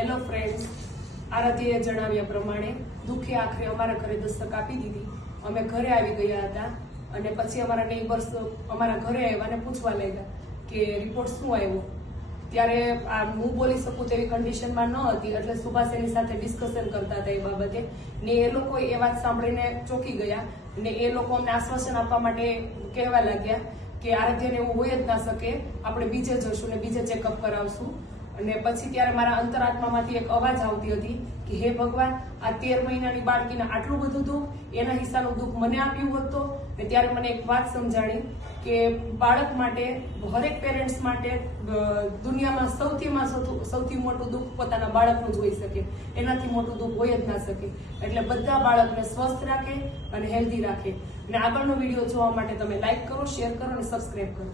Hello friends, આરાધ્યએ જણાવ્યા પ્રમાણે દુઃખે આખરે અમારા ઘરે દસ્તક આપી દીધી. અમે ઘરે આવી ગયા હતા અને પછી અમારા નેબર્સ અમારા ઘરે આવ્યા અને પૂછવા લાગ્યા કે રિપોર્ટ શું આવ્યો. ત્યારે હું બોલી શકું તેવી કન્ડિશનમાં ન હતી, એટલે સુભાષ એની સાથે ડિસ્કશન કરતા હતા એ બાબતે ને એ લોકો એ વાત સાંભળીને ચોંકી ગયા ને એ લોકો અમને આશ્વાસન આપવા માટે કહેવા લાગ્યા કે આરાધ્યને એવું હોય જ ના શકે, આપણે બીજે જશું ને બીજે ચેકઅપ કરાવશું. અને પછી ત્યારે મારા અંતરાત્મામાંથી એક અવાજ આવતી હતી કે હે ભગવાન, આ 13 મહિનાની બાળકીને આટલું બધું દુઃખ, એના હિસ્સાનું દુઃખ મને આપ્યું હોત તો. ને ત્યારે મને એક વાત સમજાણી કે બાળક માટે, હરેક પેરેન્ટ્સ માટે દુનિયામાં સૌથી મોટું દુઃખ પોતાના બાળકનું જ હોઈ શકે, એનાથી મોટું દુઃખ હોય જ ના શકે. એટલે બધા બાળકને સ્વસ્થ રાખે અને હેલ્ધી રાખે. અને આગળનો વિડીયો જોવા માટે તમે લાઈક કરો, શેર કરો અને સબસ્ક્રાઈબ કરો.